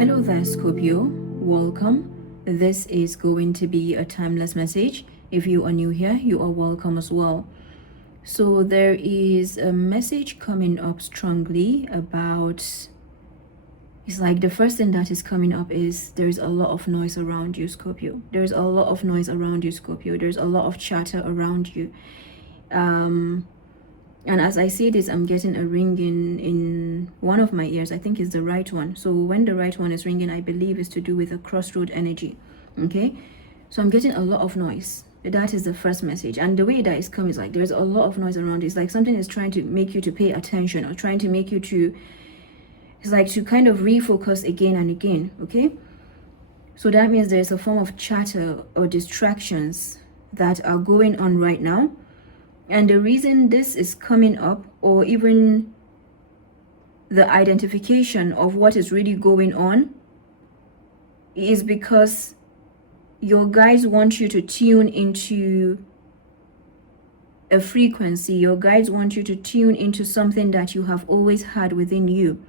Hello there, Scorpio. Welcome. This is going to be a timeless message. If you are new here, you are welcome as well. So there is a message coming up strongly about, it's like the first thing that is coming up is there's a lot of noise around you, Scorpio. There's a lot of noise around you, Scorpio. There's a lot of chatter around you. And as I see this, I'm getting a ringing in one of my ears. I think it's the right one. So when the right one is ringing, I believe it's to do with a crossroad energy. Okay, so I'm getting a lot of noise. That is the first message. And the way that is coming is like there's a lot of noise around. It's like something is trying to make you to pay attention, or trying to make you to, it's like to kind of refocus again and again. Okay, so that means there's a form of chatter or distractions that are going on right now. And the reason this is coming up, or even the identification of what is really going on, is because your guides want you to tune into a frequency. Your guides want you to tune into something that you have always had within you.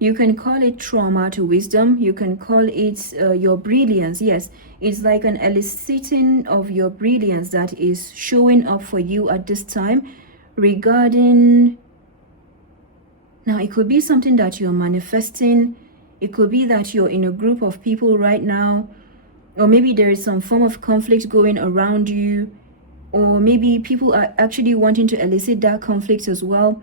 You can call it trauma to wisdom. You can call it your brilliance. Yes, it's like an eliciting of your brilliance that is showing up for you at this time regarding, now it could be something that you're manifesting. It could be that you're in a group of people right now, or maybe there is some form of conflict going around you, or maybe people are actually wanting to elicit that conflict as well.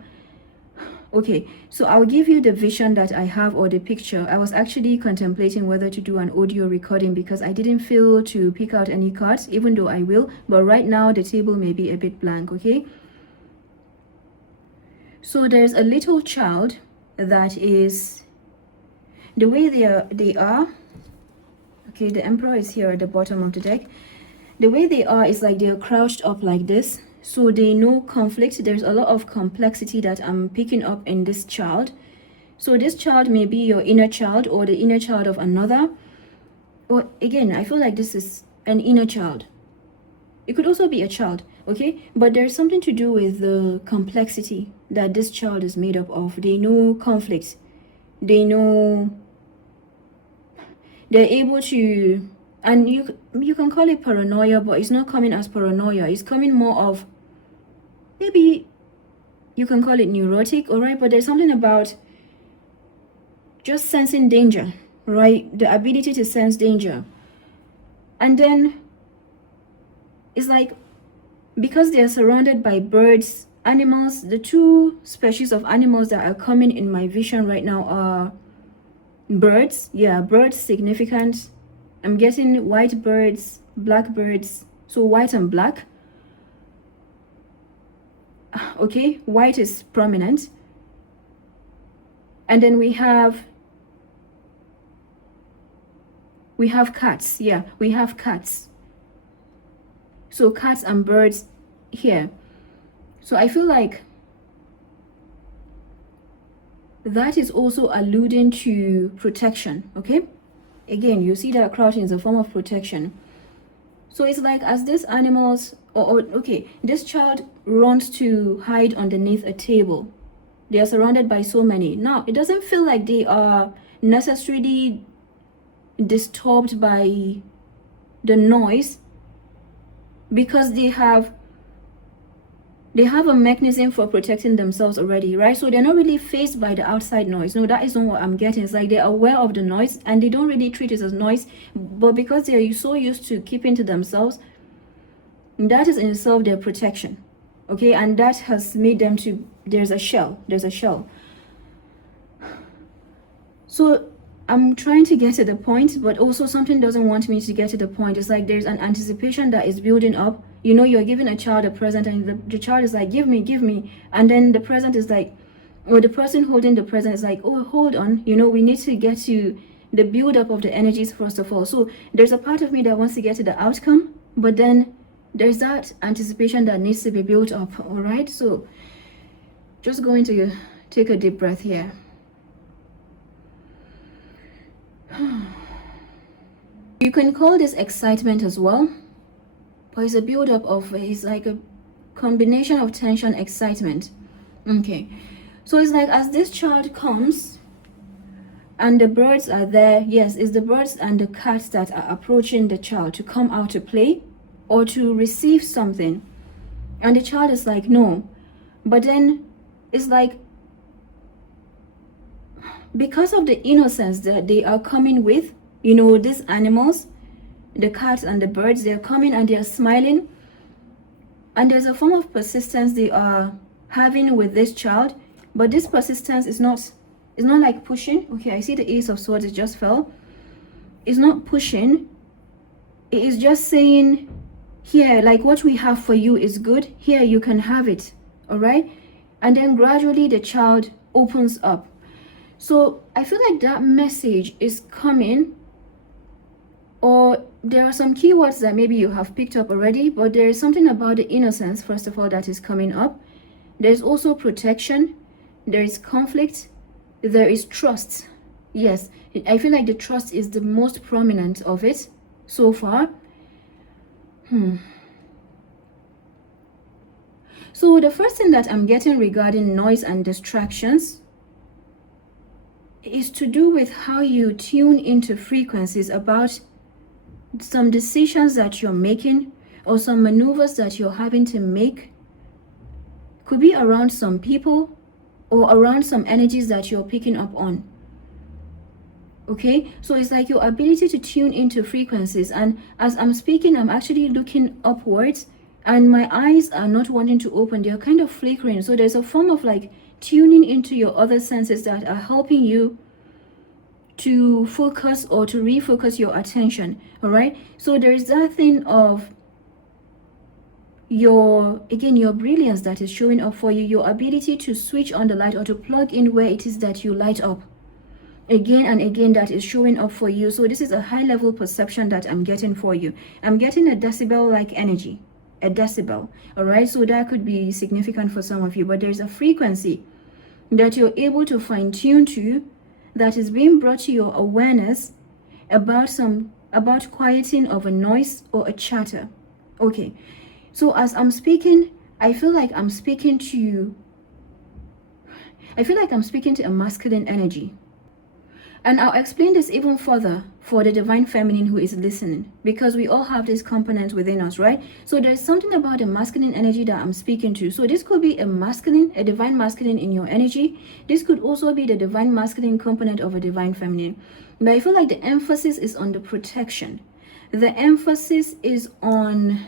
Okay, so I'll give you the vision that I have, or the picture. I was actually contemplating whether to do an audio recording because I didn't feel to pick out any cards, even though I will. But right now the table may be a bit blank, okay? So there's a little child that is, the way they are, okay, the Emperor is here at the bottom of the deck. The way they are is like they're crouched up like this. So they know conflict. There's a lot of complexity that I'm picking up in this child. So this child may be your inner child, or the inner child of another. Or again, I feel like this is an inner child. It could also be a child, okay? But there's something to do with the complexity that this child is made up of. They know conflict. They know, they're able to, and you can call it paranoia, but it's not coming as paranoia. It's coming more of, maybe you can call it neurotic, all right? But there's something about just sensing danger, right? The ability to sense danger. And then it's like, because they're surrounded by birds, animals, the two species of animals that are coming in my vision right now are birds. Yeah, birds significant. I'm getting white birds, black birds, so white and black. Okay, white is prominent. And then we have cats. Yeah, we have cats. So cats and birds here. So I feel like that is also alluding to protection, okay? Again, you see that crouching is a form of protection. So it's like as these animals, okay, this child runs to hide underneath a table. They are surrounded by so many. Now, it doesn't feel like they are necessarily disturbed by the noise, because they have a mechanism for protecting themselves already, right? So they're not really faced by the outside noise. No, that isn't what I'm getting. It's like they're aware of the noise and they don't really treat it as noise, but because they're so used to keeping to themselves, that is in itself their protection, okay? And that has made them to, there's a shell. So I'm trying to get to the point, but also something doesn't want me to get to the point. It's like there's an anticipation that is building up. You know, you're giving a child a present and the child is like, give me. And then the present is like, or the person holding the present is like, oh, hold on. You know, we need to get to the build up of the energies first of all. So there's a part of me that wants to get to the outcome, but then there's that anticipation that needs to be built up, all right? So just going to take a deep breath here. You can call this excitement as well, but it's a build-up of, it's like a combination of tension, excitement. Okay, so it's like as this child comes, and the birds are there. Yes, it's the birds and the cats that are approaching the child to come out to play or to receive something. And the child is like, no. But then it's like, because of the innocence that they are coming with, you know, these animals, the cats and the birds, they're coming and they're smiling. And there's a form of persistence they are having with this child. But this persistence is not like pushing. Okay, I see the Ace of Swords, it just fell. It's not pushing. It is just saying, here, like, what we have for you is good. Here, you can have it. All right? And then gradually the child opens up. So I feel like that message is coming, or there are some keywords that maybe you have picked up already, but there is something about the innocence, first of all, that is coming up. There's also protection. There is conflict. There is trust. Yes, I feel like the trust is the most prominent of it so far. So the first thing that I'm getting regarding noise and distractions is to do with how you tune into frequencies about some decisions that you're making or some maneuvers that you're having to make. Could be around some people or around some energies that you're picking up on. Okay, so it's like your ability to tune into frequencies, and as I'm speaking, I'm actually looking upwards and my eyes are not wanting to open. They're kind of flickering. So there's a form of like tuning into your other senses that are helping you to focus or to refocus your attention. All right, so there's that thing of your brilliance that is showing up for you, your ability to switch on the light or to plug in where it is that you light up again and again, that is showing up for you. So this is a high level perception that I'm getting for you. I'm getting a decibel like energy, a decibel. All right, so that could be significant for some of you, but there's a frequency that you're able to fine tune to, that is being brought to your awareness about quieting of a noise or a chatter. Okay, so as I'm speaking, I feel like I'm speaking to a masculine energy. And I'll explain this even further for the divine feminine who is listening, because we all have this component within us, right? So there's something about the masculine energy that I'm speaking to. So this could be a divine masculine in your energy. This could also be the divine masculine component of a divine feminine. But I feel like the emphasis is on the protection. The emphasis is on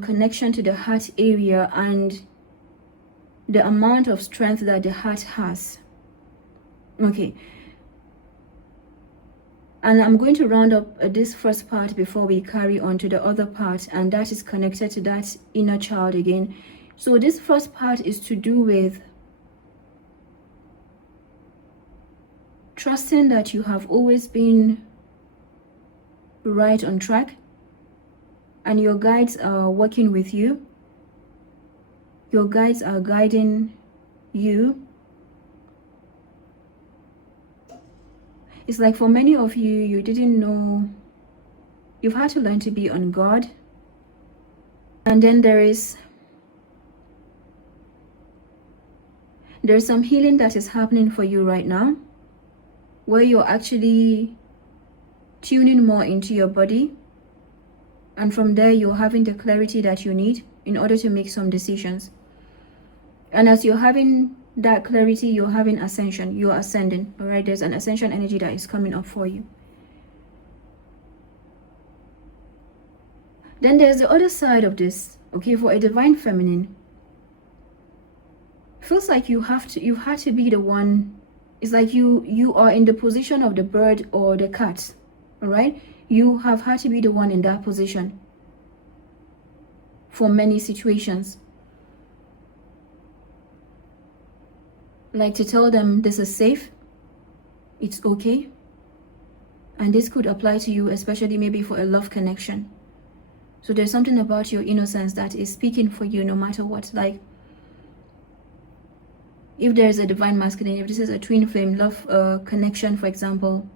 connection to the heart area and the amount of strength that the heart has. Okay, and I'm going to round up this first part before we carry on to the other part, and that is connected to that inner child again. So this first part is to do with trusting that you have always been right on track and your guides are working with you. Your guides are guiding you. It's like for many of you, you didn't know, you've had to learn to be on guard. And then there's some healing that is happening for you right now, where you're actually tuning more into your body. And from there, you're having the clarity that you need in order to make some decisions. And as you're having that clarity, you're having ascension, you're ascending. All right, there's an ascension energy that is coming up for you. Then there's the other side of this. Okay, for a divine feminine, feels like you had to be the one. It's like you are in the position of the bird or the cat. All right, you have had to be the one in that position for many situations. Like to tell them this is safe, it's okay. And this could apply to you, especially maybe for a love connection. So there's something about your innocence that is speaking for you no matter what. Like if there's a divine masculine, if this is a twin flame love connection, for example,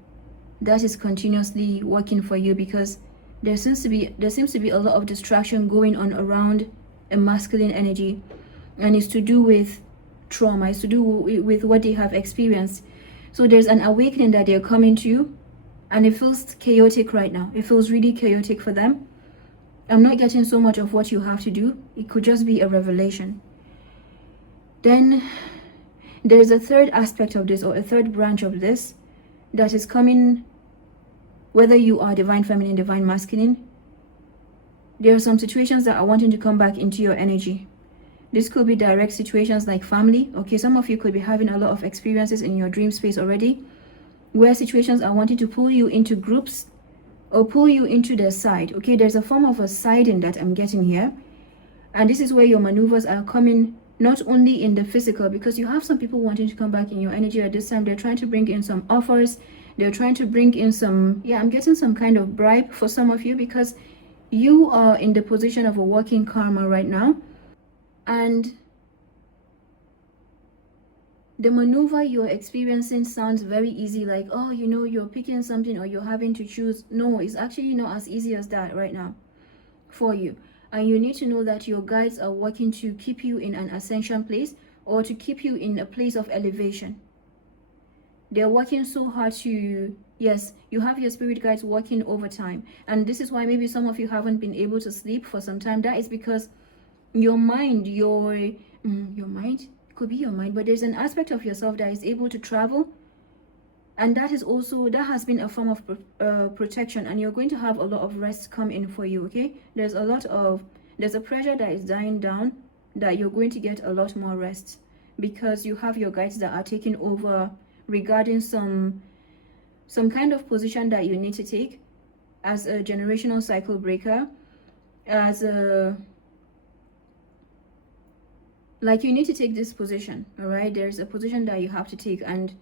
that is continuously working for you, because there seems to be a lot of distraction going on around a masculine energy. and it's to do with trauma, it's to do with what they have experienced. So there's an awakening that they're coming to, and it feels chaotic right now. It feels really chaotic for them. I'm not getting so much of what you have to do. It could just be a revelation. Then there's a third aspect of this, or a third branch of this, that is coming, whether you are divine feminine, divine masculine. There are some situations that are wanting to come back into your energy. This could be direct situations like family. Okay, some of you could be having a lot of experiences in your dream space already, where situations are wanting to pull you into groups or pull you into their side. Okay, there's a form of a siding that I'm getting here. And this is where your maneuvers are coming, not only in the physical, because you have some people wanting to come back in your energy at this time. They're trying to bring in some offers. They're trying to bring in some, yeah, I'm getting some kind of bribe for some of you, because you are in the position of a working karma right now. And the maneuver you're experiencing sounds very easy, like, oh, you know, you're picking something or you're having to choose. No, it's actually not as easy as that right now for you. And you need to know that your guides are working to keep you in an ascension place, or to keep you in a place of elevation. They're working so hard to, yes, you have your spirit guides working overtime. And this is why maybe some of you haven't been able to sleep for some time. That is because your mind, your mind, could be your mind, but there's an aspect of yourself that is able to travel, and that is also, that has been a form of protection, and you're going to have a lot of rest come in for you. Okay, there's a pressure that is dying down, that you're going to get a lot more rest, because you have your guides that are taking over regarding some kind of position that you need to take as a generational cycle breaker, as a, like, you need to take this position. All right, there's a position that you have to take, and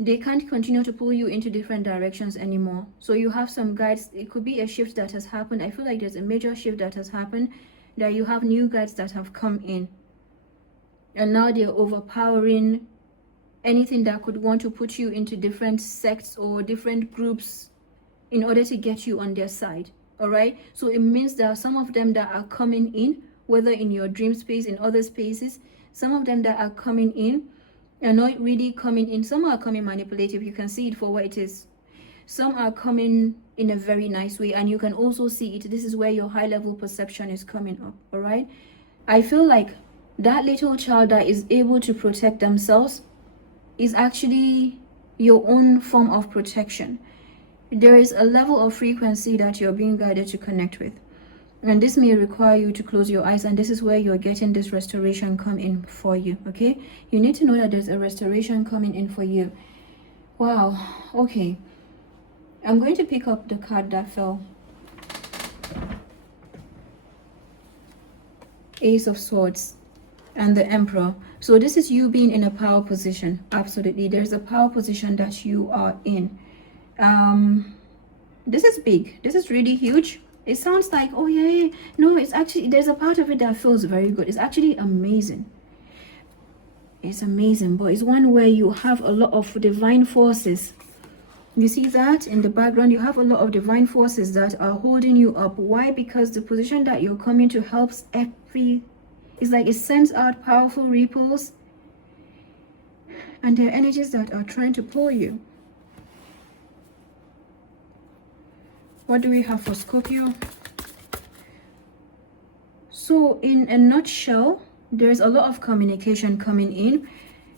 they can't continue to pull you into different directions anymore. So you have some guides. It could be a shift that has happened. I feel like there's a major shift that has happened, that you have new guides that have come in, and now they're overpowering anything that could want to put you into different sects or different groups in order to get you on their side. All right, so it means there are some of them that are coming in, whether in your dream space, in other spaces. Some of them that are coming in are not really coming in. Some are coming manipulative. You can see it for what it is. Some are coming in a very nice way, and you can also see it. This is where your high level perception is coming up. All right, I feel like that little child that is able to protect themselves is actually your own form of protection. There is a level of frequency that you're being guided to connect with, and this may require you to close your eyes, and this is where you're getting this restoration come in for you. Okay, you need to know that there's a restoration coming in for you. Wow. Okay, I'm going to pick up the card that fell. Ace of Swords and the Emperor. So this is you being in a power position. Absolutely, there's a power position that you are in. This is big. This is really huge. It sounds like, oh yeah, no, it's actually, there's a part of it that feels very good. It's actually amazing. It's amazing, but it's one where you have a lot of divine forces. You see that in the background? You have a lot of divine forces that are holding you up. Why? Because the position that you're coming to helps it's like it sends out powerful ripples, and there are energies that are trying to pull you. What do we have for Scorpio? So in a nutshell, there's a lot of communication coming in.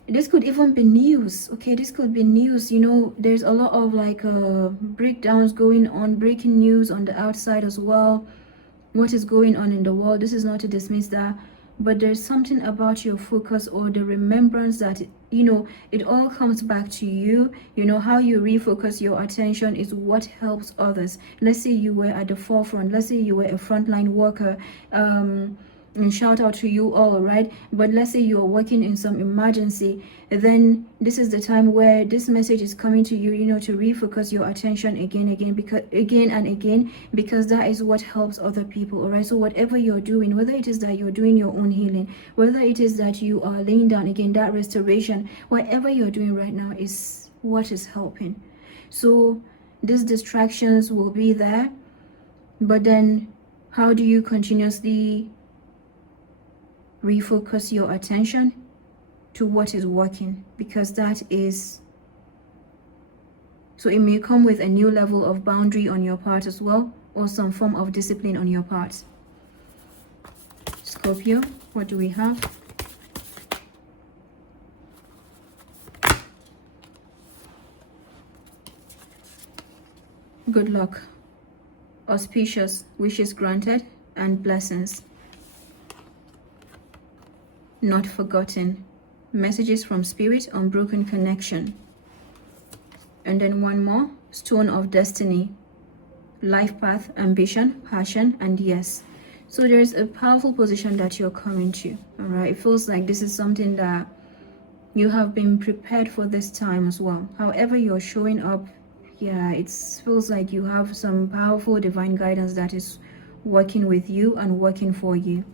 This could even be news. Okay, this could be news. You know, there's a lot of like breakdowns going on, breaking news on the outside as well. What is going on in the world? This is not to dismiss that, but there's something about your focus or the remembrance that, you know, it all comes back to you. You know, how you refocus your attention is what helps others. Let's say you were at the forefront. Let's say you were a frontline worker. And shout out to you all, right? But let's say you're working in some emergency, then this is the time where this message is coming to you, you know, to refocus your attention again and again, because that is what helps other people. All right, so whatever you're doing, whether it is that you're doing your own healing, whether it is that you are laying down again that restoration, whatever you're doing right now is what is helping. So these distractions will be there, but then how do you continuously refocus your attention to what is working, because that is, so it may come with a new level of boundary on your part as well, or some form of discipline on your part. Scorpio, what do we have? Good luck, auspicious, wishes granted, and blessings. Not forgotten, messages from spirit, unbroken connection. And then one more, stone of destiny, life path, ambition, passion, and yes. So there's a powerful position that you're coming to, all right? It feels like this is something that you have been prepared for this time as well. However you're showing up, yeah, it feels like you have some powerful divine guidance that is working with you and working for you.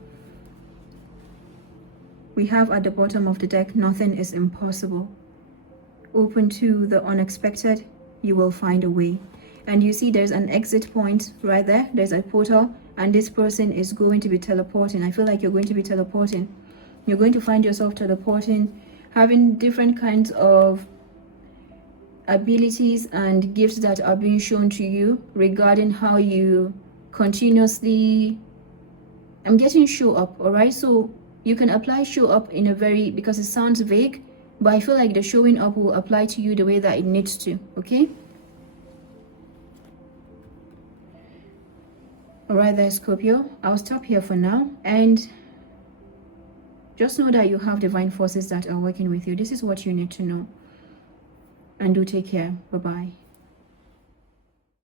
We have at the bottom of the deck, nothing is impossible. Open to the unexpected, you will find a way. And you see there's an exit point right there. There's a portal, and this person is going to be teleporting. I feel like you're going to be teleporting. You're going to find yourself teleporting, having different kinds of abilities and gifts that are being shown to you regarding how you continuously, I'm getting show up, all right? So you can apply show up in a very, because it sounds vague, but I feel like the showing up will apply to you the way that it needs to, okay? All right there, Scorpio, I'll stop here for now, and just know that you have divine forces that are working with you. This is what you need to know. And do take care. Bye-bye.